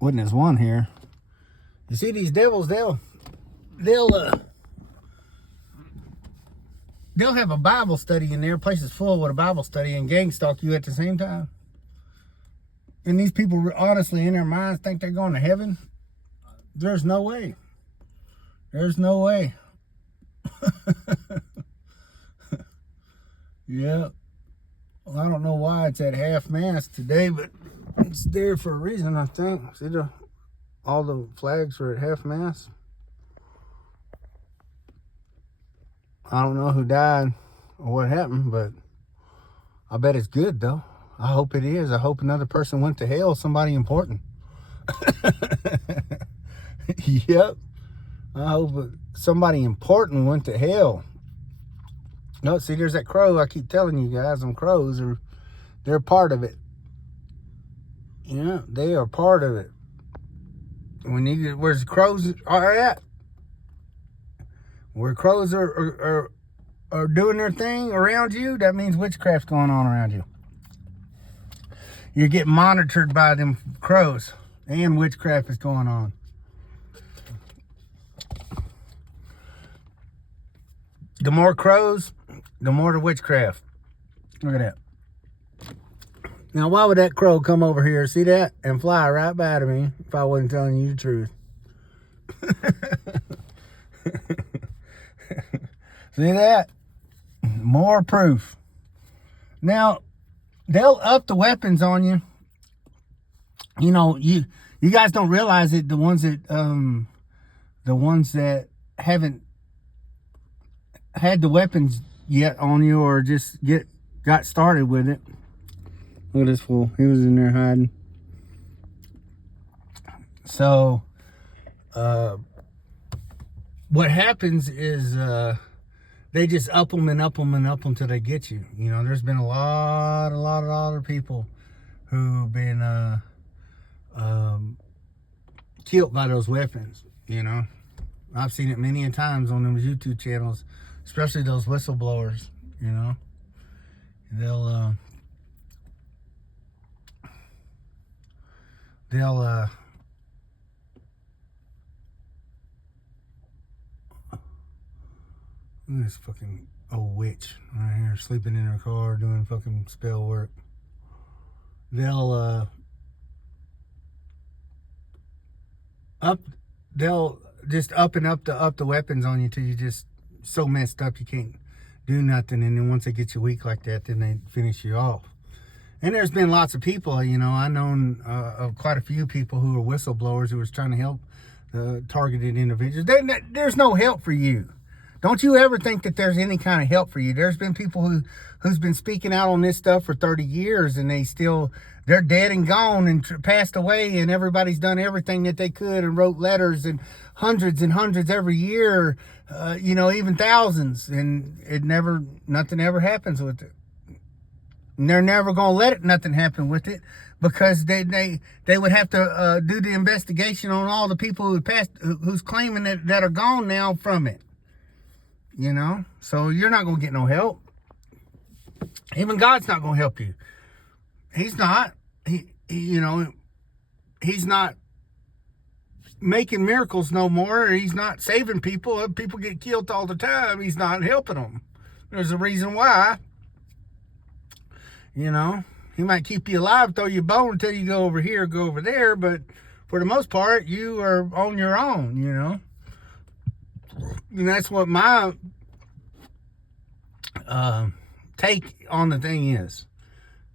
witness one here. You see these devils, they'll have a Bible study in there, places full with a Bible study, and gang stalk you at the same time. And these people honestly in their minds think they're going to heaven. There's no way. There's no way. Yeah. Well, I don't know why it's at half mast today, but it's there for a reason, I think. See, all the flags are at half mast. I don't know who died or what happened, but I bet it's good, though. I hope it is. I hope another person went to hell, somebody important. Yep. I hope somebody important went to hell. No, see, there's that crow. I keep telling you guys, them crows they're part of it. Yeah, they are part of it. Where's the crows are at? Where crows are doing their thing around you, that means witchcraft's going on around you. You're getting monitored by them crows, and witchcraft is going on. The more crows, the more the witchcraft. Look at that. Now, why would that crow come over here, see that, and fly right by to me if I wasn't telling you the truth? See that? More proof. Now, they'll up the weapons on you. You know, you guys don't realize it. The ones that haven't had the weapons yet on you, or just got started with it. Look at this fool. He was in there hiding. So, what happens is they just up them and up them and up them till they get you. You know, there's been a lot of people who've been killed by those weapons. You know, I've seen it many times on those YouTube channels, especially those whistleblowers. You know, they'll look at this fucking old witch right here sleeping in her car doing fucking spell work. They'll just up the weapons on you till you just so messed up you can't do nothing, and then once they get you weak like that, then they finish you off. And there's been lots of people, you know, I known of quite a few people who are whistleblowers who was trying to help targeted individuals. There's no help for you. Don't you ever think that there's any kind of help for you. There's been people who's been speaking out on this stuff for 30 years, and they're dead and gone and passed away, and everybody's done everything that they could and wrote letters and hundreds every year, you know, even thousands, and nothing ever happens with it. And they're never going to let nothing happen with it, because they would have to do the investigation on all the people who's claiming that are gone now from it. You know, so you're not going to get no help. Even God's not going to help you. He's not. You know, he's not making miracles no more. He's not saving people. People get killed all the time. He's not helping them. There's a reason why. You know, he might keep you alive, throw you a bone until you go over here, go over there. But for the most part, you are on your own, you know. And that's what my take on the thing is,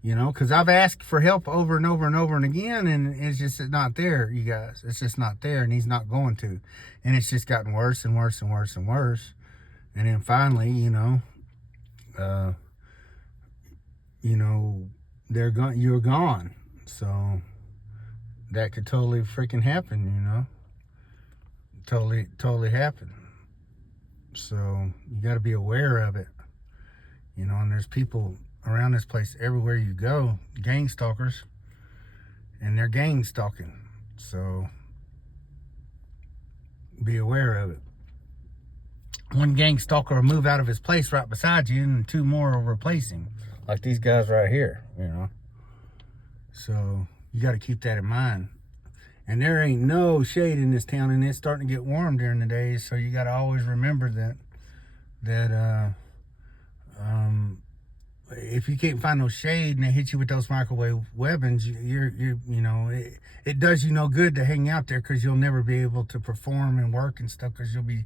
you know, because I've asked for help over and over and over and again, and it's just not there, you guys. It's just not there, and he's not going to. And it's just gotten worse and worse and worse and worse. And then finally, you know, you're gone. So that could totally freaking happen, you know. Totally happen. So you got to be aware of it, you know. And there's people around this place everywhere you go, gang stalkers, and they're gang stalking. So be aware of it. One gang stalker will move out of his place right beside you, and two more will replace him, like these guys right here, you know. So you got to keep that in mind. And there ain't no shade in this town, and it's starting to get warm during the days. So you got to always remember that if you can't find no shade and they hit you with those microwave weapons, it does you no good to hang out there, because you'll never be able to perform and work and stuff, because you'll be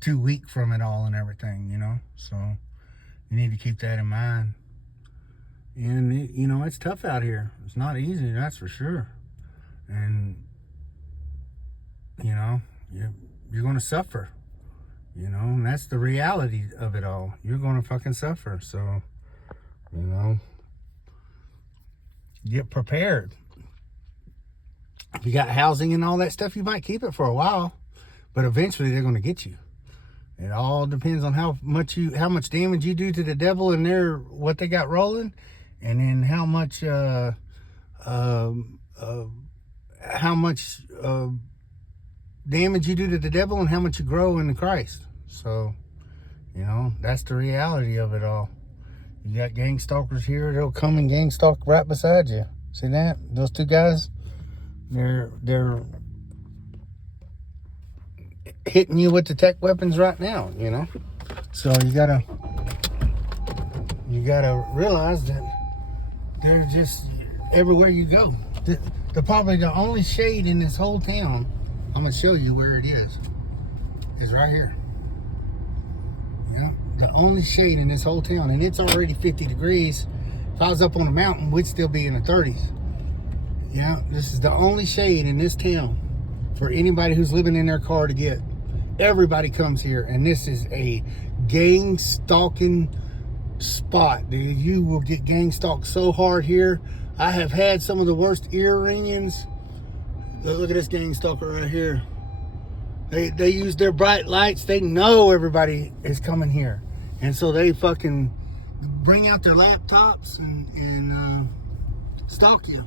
too weak from it all and everything, So you need to keep that in mind. And it's tough out here. It's not easy, that's for sure. And you're going to suffer, and that's the reality of it all. You're going to fucking suffer. So, get prepared. If you got housing and all that stuff, you might keep it for a while, but eventually they're going to get you. It all depends on how much damage you do to the devil and what they got rolling, and then how much damage you do to the devil and how much you grow in Christ. So, that's the reality of it all. You got gang stalkers here. They'll come and gang stalk right beside you. See that? Those two guys, they're hitting you with the tech weapons right now, So you gotta realize that they're just everywhere you go. They're probably the only shade in this whole town. I'm gonna show you where it is right here. The only shade in this whole town, and it's already 50 degrees. If I was up on a mountain, we'd still be in the 30s. This is the only shade in this town for anybody who's living in their car to get. Everybody comes here, and this is a gang stalking spot, dude. You will get gang stalked so hard here. I have had some of the worst ear ringings. Look at this gang stalker right here. They use their bright lights. They know everybody is coming here, and so they fucking bring out their laptops and stalk you.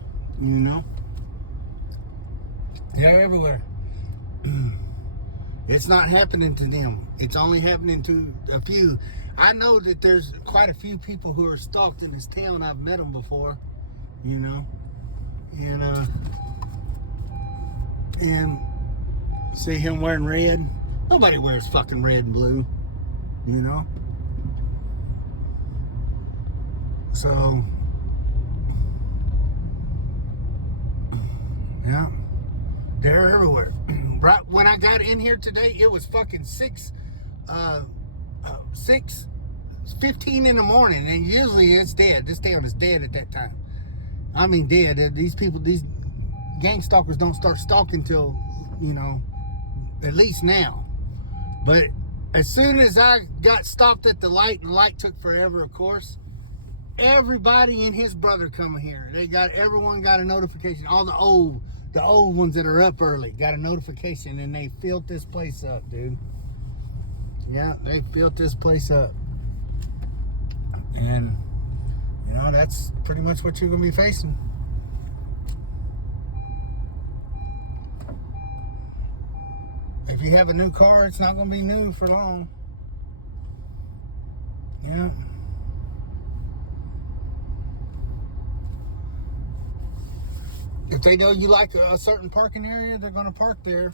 They're everywhere. It's not happening to them. It's only happening to a few. I know that there's quite a few people who are stalked in this town. I've met them before, and see him wearing red. Nobody wears fucking red and blue, So, yeah, they're everywhere. Right when I got in here today, it was fucking 6:15 in the morning, and usually it's dead. This town is dead at that time. I mean, dead. These gang stalkers don't start stalking till, at least now. But as soon as I got stopped at the light, and the light took forever, of course, everybody and his brother come here. Everyone got a notification. All the old ones that are up early got a notification, and they filled this place up, dude. Yeah, they filled this place up. And, that's pretty much what you're going to be facing. If you have a new car, it's not going to be new for long. Yeah. If they know you like a certain parking area, they're going to park there.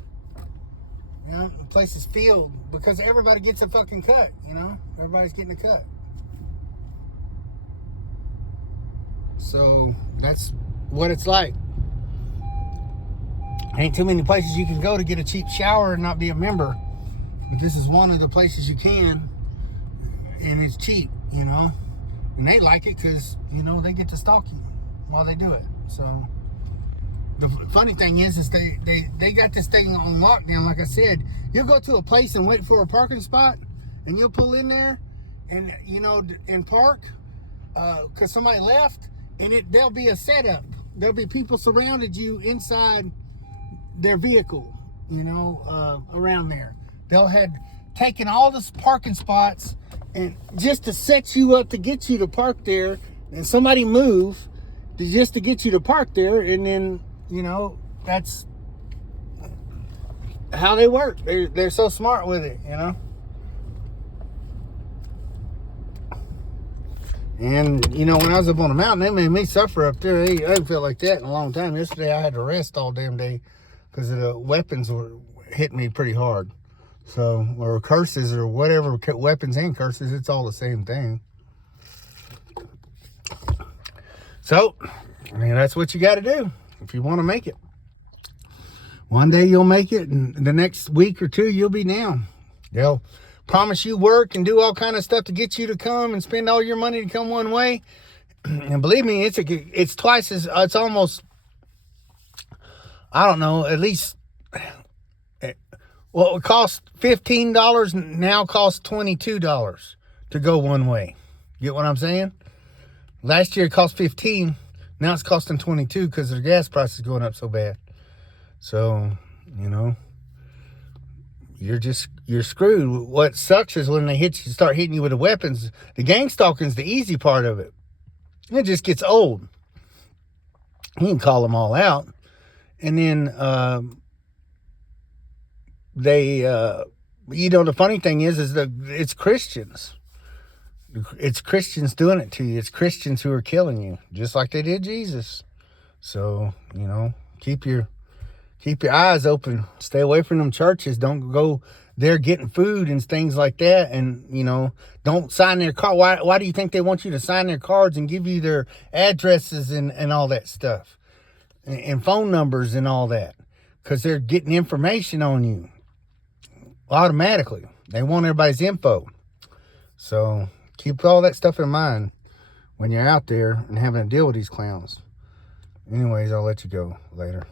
The place is filled because everybody gets a fucking cut, Everybody's getting a cut. So that's what it's like. Ain't too many places you can go to get a cheap shower and not be a member. But this is one of the places you can, and it's cheap, And they like it because, they get to stalk you while they do it. So the funny thing is they got this thing on lockdown. Like I said, you'll go to a place and wait for a parking spot, and you'll pull in there and, and park because somebody left, and there'll be a setup. There'll be people surrounded you inside their vehicle, around there. They'll have taken all the parking spots and just to set you up to get you to park there, and somebody move just to get you to park there, and then that's how they work. They're so smart with it, And when I was up on the mountain, they made me suffer up there. I didn't feel like that in a long time. Yesterday I had to rest all damn day because the weapons were hitting me pretty hard. So, or curses or whatever, weapons and curses, it's all the same thing. So, I mean, that's what you got to do if you want to make it. One day you'll make it, and the next week or two you'll be down. They'll promise you work and do all kind of stuff to get you to come and spend all your money to come one way. And believe me, it's twice as, it's almost, I don't know, at least, well, it cost $15 now costs $22 to go one way. Get what I'm saying? Last year it cost $15, now it's costing $22 because the gas price is going up so bad. So, you know, you're screwed. What sucks is when they start hitting you with the weapons. The gang stalking is the easy part of it. It just gets old. You can call them all out. And then the funny thing is that it's Christians. It's Christians doing it to you. It's Christians who are killing you, just like they did Jesus. So, you know, keep your eyes open. Stay away from them churches. Don't go there getting food and things like that. And, you know, don't sign their card. Why do you think they want you to sign their cards and give you their addresses and all that stuff? And phone numbers and all that? Because they're getting information on you automatically. They want everybody's info. So keep all that stuff in mind when you're out there and having to deal with these clowns. Anyways, I'll let you go later.